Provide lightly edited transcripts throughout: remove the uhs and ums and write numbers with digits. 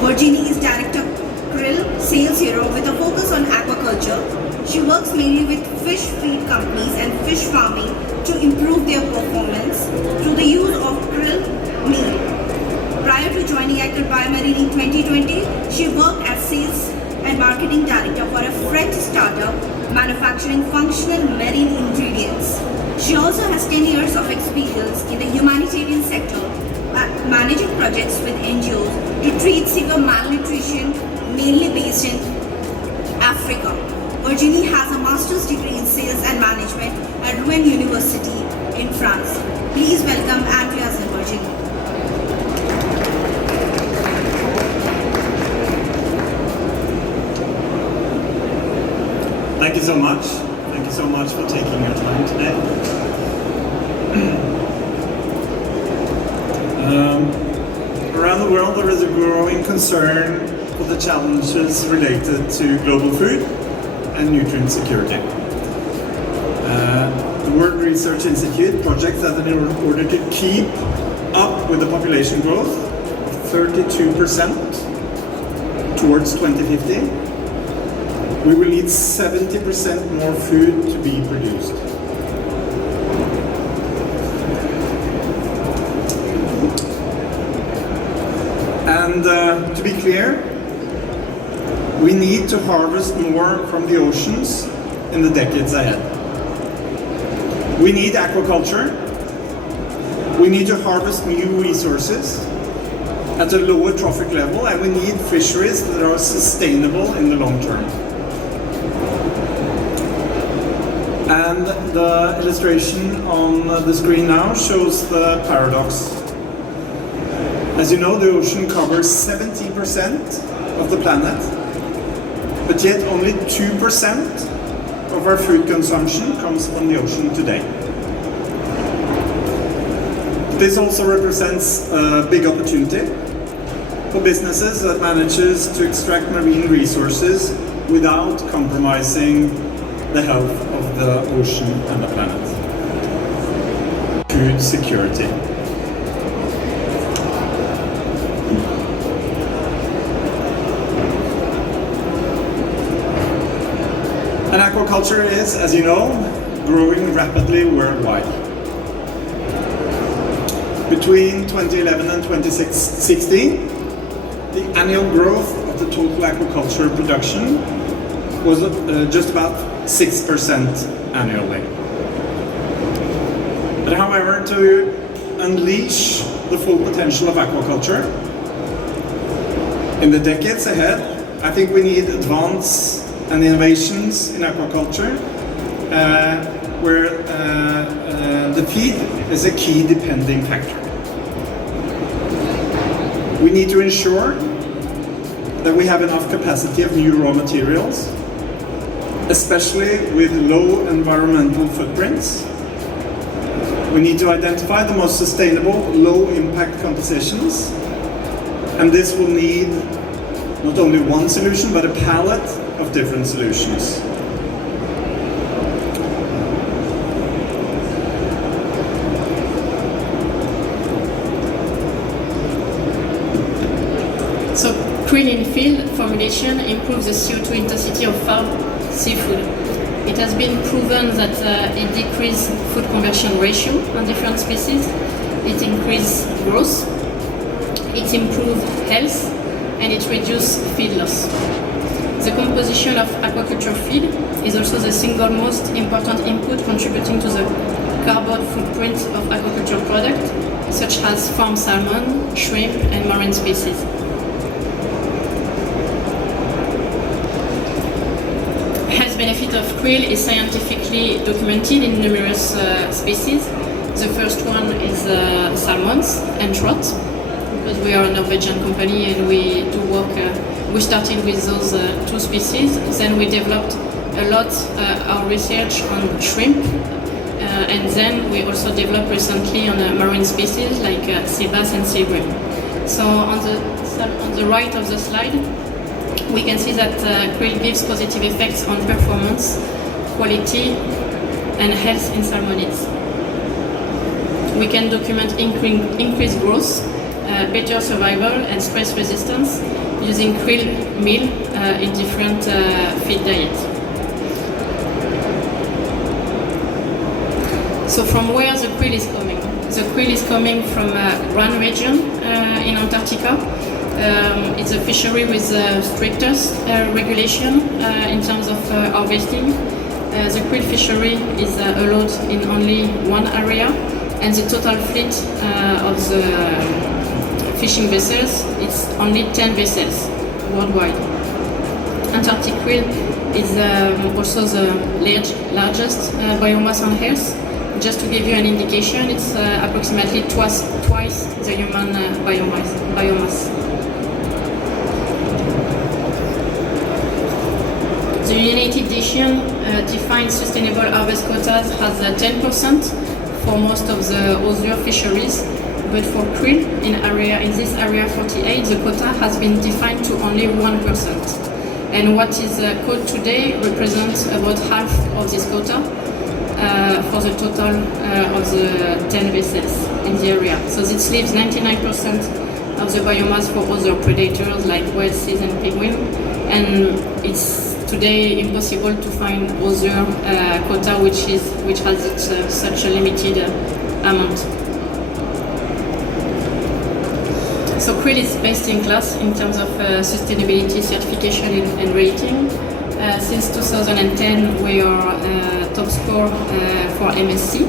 Virginie is Director Krill Sales Europe with a focus on aquaculture. She works mainly with fish feed companies and fish farming to improve their performance through the use of krill meal. Prior to joining AgraME in 2020, she worked as Sales and Marketing Director for a French startup manufacturing functional marine ingredients. She also has 10 years of experience in the humanitarian sector, managing projects with NGOs to treat severe malnutrition, mainly based in Africa. Virginie has a master's degree in sales and management at Rouen University in France. Please welcome Andreas and Virginie. Thank you so much. Thank you so much for taking your time today. Around the world, there is a growing concern for the challenges related to global food and nutrient security. The World Research Institute projects that in order to keep up with the population growth of 32% towards 2050, we will need 70% more food to be produced. And to be clear, we need to harvest more from the oceans in the decades ahead. We need aquaculture. We need to harvest new resources at a lower trophic level, and we need fisheries that are sustainable in the long term. And the illustration on the screen now shows the paradox. As you know, the ocean covers 70% of the planet, but yet only 2% of our food consumption comes from the ocean today. This also represents a big opportunity for businesses that manages to extract marine resources without compromising the health of the ocean and the planet. Food security. And aquaculture is, as you know, growing rapidly worldwide. Between 2011 and 2016, the annual growth of the total aquaculture production was just about 6% annually. But however, to unleash the full potential of aquaculture in the decades ahead, I think we need advance and innovations in aquaculture where the feed is a key depending factor. We need to ensure that we have enough capacity of new raw materials, especially with low environmental footprints. We need to identify the most sustainable, low-impact compositions, and this will need not only one solution, but a palette of different solutions. So, krill in field formulation improves the CO2 intensity of farm seafood. It has been proven that it decreases food conversion ratio on different species, it increases growth, it improves health, and it reduces feed loss. The composition of aquaculture feed is also the single most important input contributing to the carbon footprint of aquaculture products, such as farm salmon, shrimp, and marine species. Health benefit of krill is scientifically documented in numerous species. The first one is salmons and trout, because we are a Norwegian company and we do work. We started with those two species, then we developed a lot our research on shrimp, and then we also developed recently on marine species like sea bass and sea bream. So on the right of the slide, we can see that krill gives positive effects on performance, quality, and health in salmonids. We can document increased growth better survival and stress resistance using krill meal in different feed diets. So from where the krill is coming? The krill is coming from Gran region in Antarctica. It's a fishery with the strictest regulation in terms of harvesting. The krill fishery is allowed in only one area, and the total fleet of the fishing vessels is only 10 vessels worldwide. Antarctic krill is also the largest biomass on Earth. Just to give you an indication, it's approximately twice the human biomass. The United Nations defines sustainable harvest quotas as 10% for most of the other fisheries, but for krill in this area 48, the quota has been defined to only 1%. And what is caught today represents about half of this quota for the total of the 10 vessels in the area. So this leaves 99% of the biomass for other predators like whales, seals and penguin, and it's today impossible to find other quota which has such a limited amount. So krill is best in class in terms of sustainability certification and rating. Since 2010 we are top score for MSC.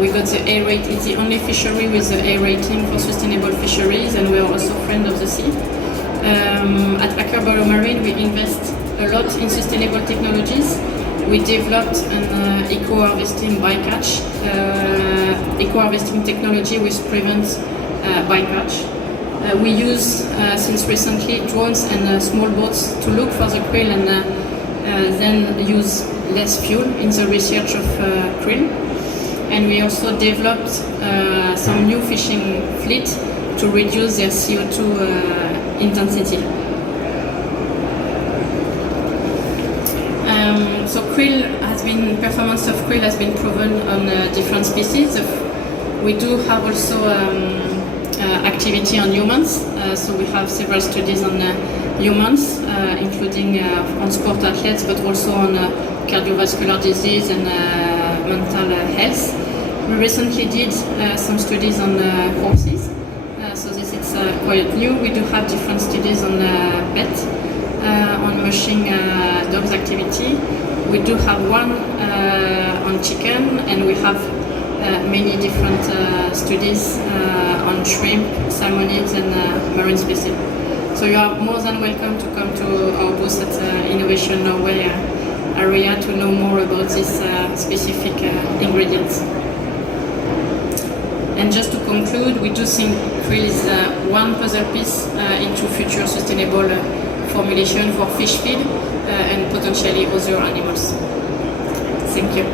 We got the A rate. It's the only fishery with the A rating for sustainable fisheries, and we are also friend of the sea. At AgraME we invest a lot in sustainable technologies. We developed an eco-harvesting bycatch, eco-harvesting technology which prevents bycatch. We use since recently drones and small boats to look for the krill and then use less fuel in the research of krill. And we also developed some new fishing fleet to reduce their CO2 intensity. So performance of krill has been proven on different species. We do have also activity on humans, so we have several studies on humans, including on sport athletes, but also on cardiovascular disease and mental health. We recently did some studies on horses, so this is quite new. We do have different studies on pets, on mushing dogs activity. We do have one on chicken, and we have many different studies on shrimp, salmonids and marine species. So you are more than welcome to come to our booth at Innovation Norway area to know more about this specific ingredients. And just to conclude, we do think krill is one puzzle piece into future sustainable formulation for fish feed and potentially other animals. Thank you.